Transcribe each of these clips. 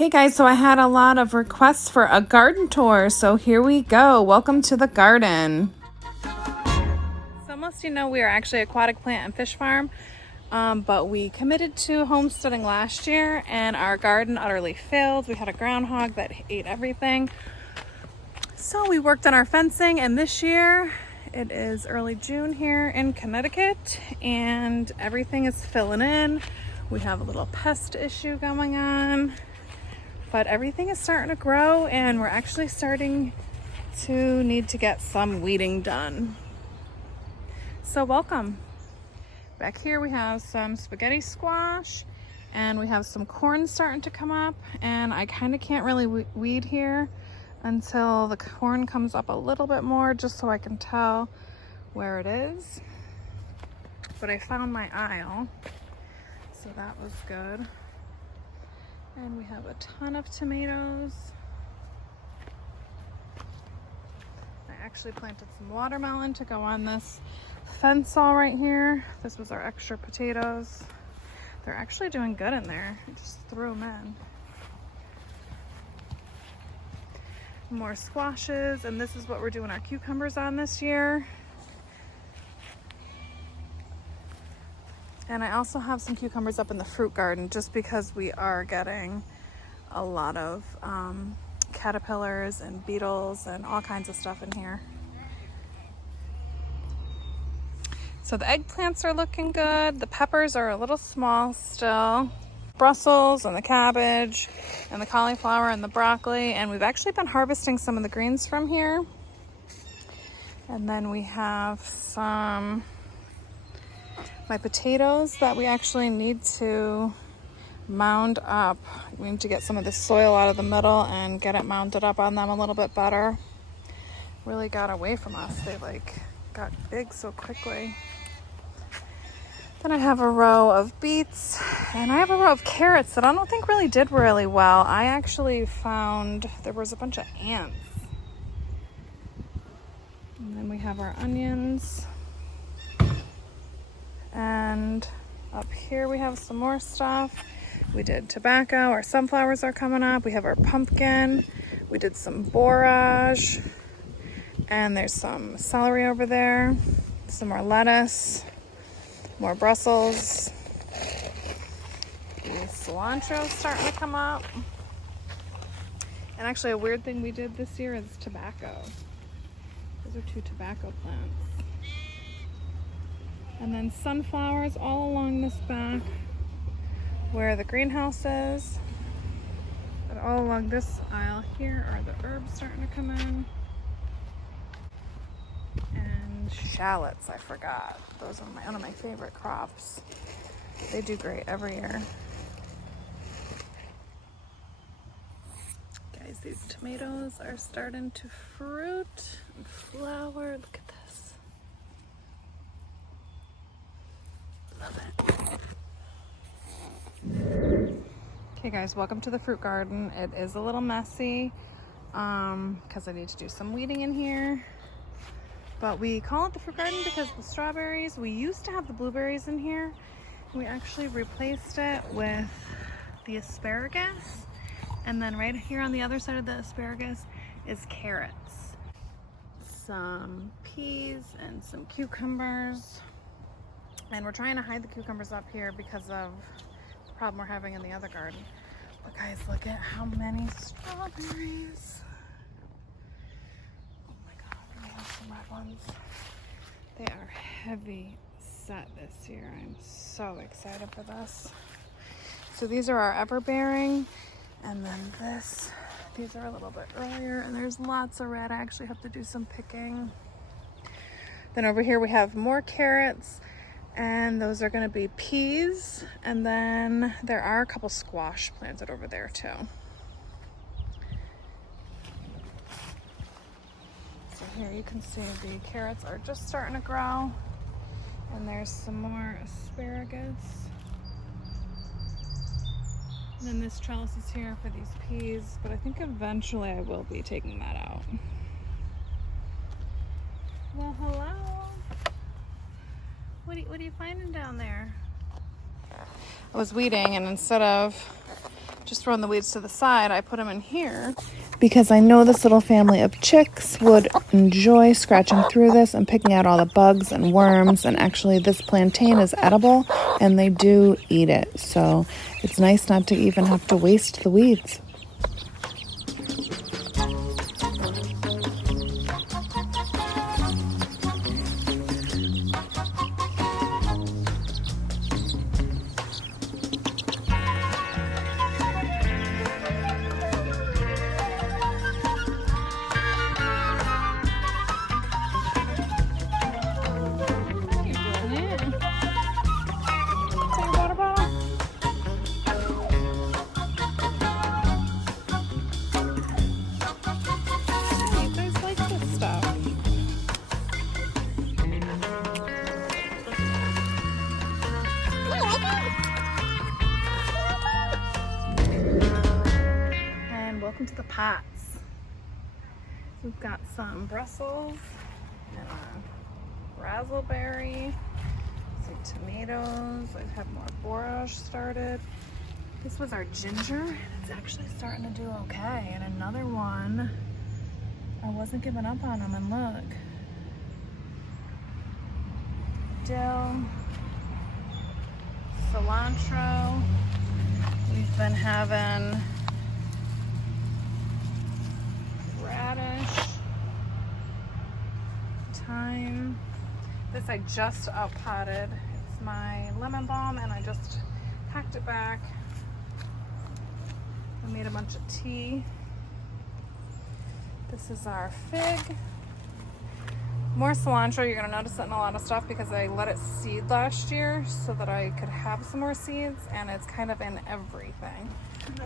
Okay guys, so I had a lot of requests for a garden tour, so here we go. Welcome to the garden. So most of you know we are actually aquatic plant and fish farm, but we committed to homesteading last year and our garden utterly failed. We had a groundhog that ate everything. So we worked on our fencing, and this year it is early June here in Connecticut and everything is filling in. We have a little pest issue going on, but everything is starting to grow and we're actually starting to need to get some weeding done. So welcome. Back here we have some spaghetti squash and we have some corn starting to come up, and I kind of can't really weed here until the corn comes up a little bit more, just so I can tell where it is. But I found my aisle, so that was good. And we have a ton of tomatoes. I actually planted some watermelon to go on this fence all right here. This was our extra potatoes. They're actually doing good in there. I just threw them in. More squashes, and this is what we're doing our cucumbers on this year. And I also have some cucumbers up in the fruit garden just because we are getting a lot of caterpillars and beetles and all kinds of stuff in here. So the eggplants are looking good. The peppers are a little small still. Brussels and the cabbage and the cauliflower and the broccoli, and we've actually been harvesting some of the greens from here. And then we have some my potatoes that we actually need to mound up. We need to get some of the soil out of the middle and get it mounded up on them a little bit better. Really got away from us. They got big so quickly. Then I have a row of beets, and I have a row of carrots that I don't think really did really well. I actually found there was a bunch of ants. And then we have our onions. And up here we have some more stuff. We did tobacco. Our sunflowers are coming up. We have our pumpkin. We did some borage. And there's some celery over there. Some more lettuce. More Brussels. The cilantro's starting to come up. And actually a weird thing we did this year is tobacco. Those are 2 tobacco plants. And then sunflowers all along this back where the greenhouse is. But all along this aisle here are the herbs starting to come in. And shallots, I forgot. Those are one of my favorite crops. They do great every year. Guys, these tomatoes are starting to fruit and flower. Look at this. Love it. Okay guys, welcome to the fruit garden. It is a little messy because I need to do some weeding in here. But we call it the fruit garden because the strawberries, we used to have the blueberries in here. We actually replaced it with the asparagus. And then right here on the other side of the asparagus is carrots. Some peas and some cucumbers. And we're trying to hide the cucumbers up here because of the problem we're having in the other garden. But guys, look at how many strawberries. Oh my God, we have some red ones. They are heavy set this year. I'm so excited for this. So these are our everbearing, and then these are a little bit earlier, and there's lots of red. I actually have to do some picking. Then over here we have more carrots, and those are going to be peas, and then there are a couple squash planted over there too. So here you can see the carrots are just starting to grow, and there's some more asparagus. And then this trellis is here for these peas, but I think eventually I will be taking that out. Well, hello. What are you finding down there? I was weeding, and instead of just throwing the weeds to the side, I put them in here because I know this little family of chicks would enjoy scratching through this and picking out all the bugs and worms. And actually this plantain is edible and they do eat it. So it's nice not to even have to waste the weeds. Welcome to the pots. We've got some Brussels and a razzleberry, some tomatoes. I've had more borage started. This was our ginger. It's actually starting to do okay. And another one, I wasn't giving up on them, and look. Dill, cilantro. We've been having radish, thyme. This I just out potted. It's my lemon balm and I just packed it back. I made a bunch of tea. This is our fig. More cilantro. You're gonna notice it in a lot of stuff because I let it seed last year so that I could have some more seeds, and it's kind of in everything.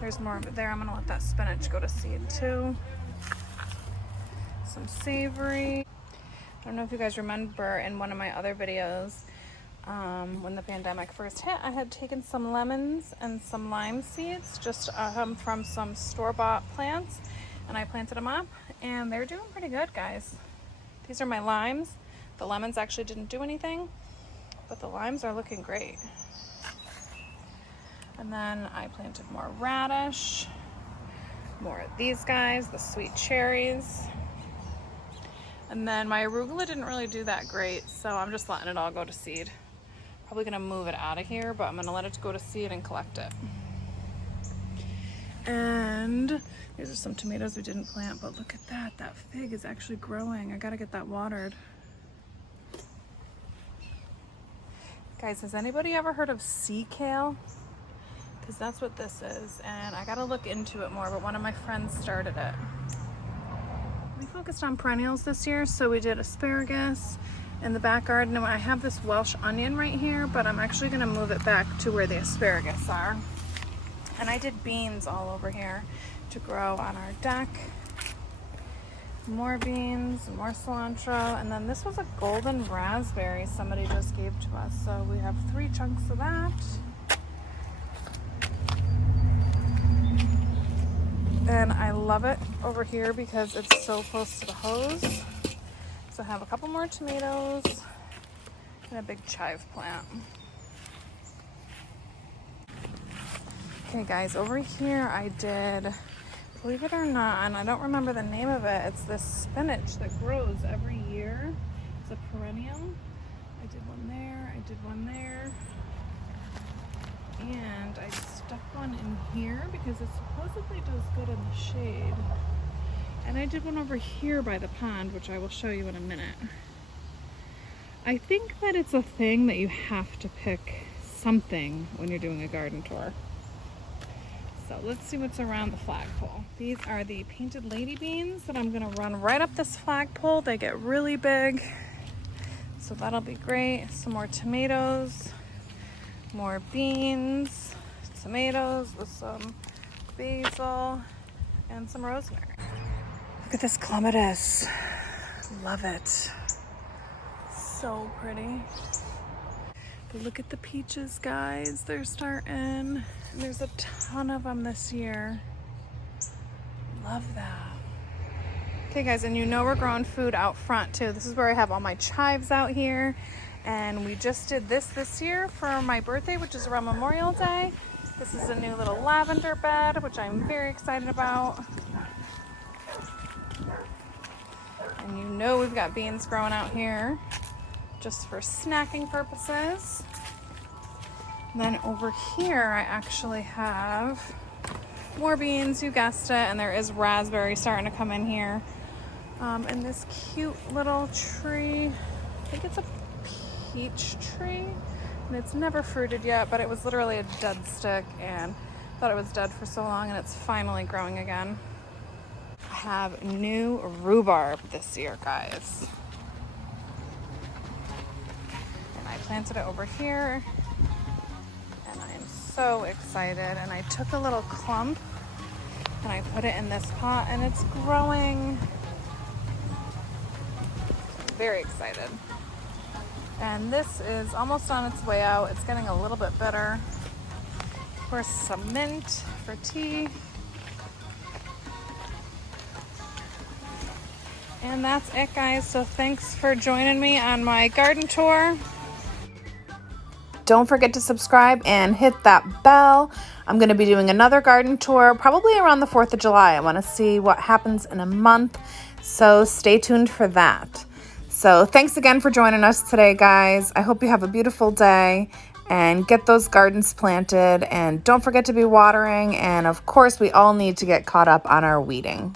There's more of it there. I'm gonna let that spinach go to seed too. Some savory. I don't know if you guys remember in one of my other videos when the pandemic first hit, I had taken some lemons and some lime seeds just from some store-bought plants, and I planted them up and they're doing pretty good, guys. These are my limes. The lemons actually didn't do anything, but the limes are looking great. And then I planted more radish, more of these guys, the sweet cherries. And then my arugula didn't really do that great, so I'm just letting it all go to seed. Probably gonna move it out of here, but I'm gonna let it go to seed and collect it. And these are some tomatoes we didn't plant, but look at that. That fig is actually growing. I gotta get that watered. Guys, has anybody ever heard of sea kale? Because that's what this is, and I gotta look into it more, but one of my friends started it. We focused on perennials this year, so we did asparagus in the back garden, and I have this Welsh onion right here, but I'm actually gonna move it back to where the asparagus are. And I did beans all over here to grow on our deck. More beans, more cilantro, and then this was a golden raspberry somebody just gave to us, so we have 3 chunks of that. And I love it over here because it's so close to the hose. So I have a couple more tomatoes and a big chive plant. Okay guys, over here I did, believe it or not, and I don't remember the name of it, it's this spinach that grows every year. It's a perennial. I did one there, I did one there. And I stuck one in here because it supposedly does good in the shade. And I did one over here by the pond, which I will show you in a minute. I think that it's a thing that you have to pick something when you're doing a garden tour. So let's see what's around the flagpole. These are the painted lady beans that I'm gonna run right up this flagpole. They get really big, so that'll be great. Some more tomatoes. More beans, tomatoes with some basil, and some rosemary. Look at this clematis. Love it. So pretty. But look at the peaches, guys. They're starting. There's a ton of them this year. Love that. Okay, guys, and you know we're growing food out front too. This is where I have all my chives out here. And we just did this year for my birthday, which is around Memorial Day. This is a new little lavender bed, which I'm very excited about. And you know we've got beans growing out here just for snacking purposes. And then over here I actually have more beans, you guessed it, and there is raspberry starting to come in here. And this cute little tree, I think it's a peach tree, and it's never fruited yet, but it was literally a dead stick and thought it was dead for so long, and it's finally growing again. I have new rhubarb this year, guys. And I planted it over here, and I am so excited. And I took a little clump and I put it in this pot, and it's growing. Very excited. And this is almost on its way out. It's getting a little bit better. Of course, some mint for tea. And that's it, guys. So thanks for joining me on my garden tour. Don't forget to subscribe and hit that bell. I'm going to be doing another garden tour probably around the 4th of July. I want to see what happens in a month. So stay tuned for that. So thanks again for joining us today, guys. I hope you have a beautiful day and get those gardens planted. And don't forget to be watering. And of course, we all need to get caught up on our weeding.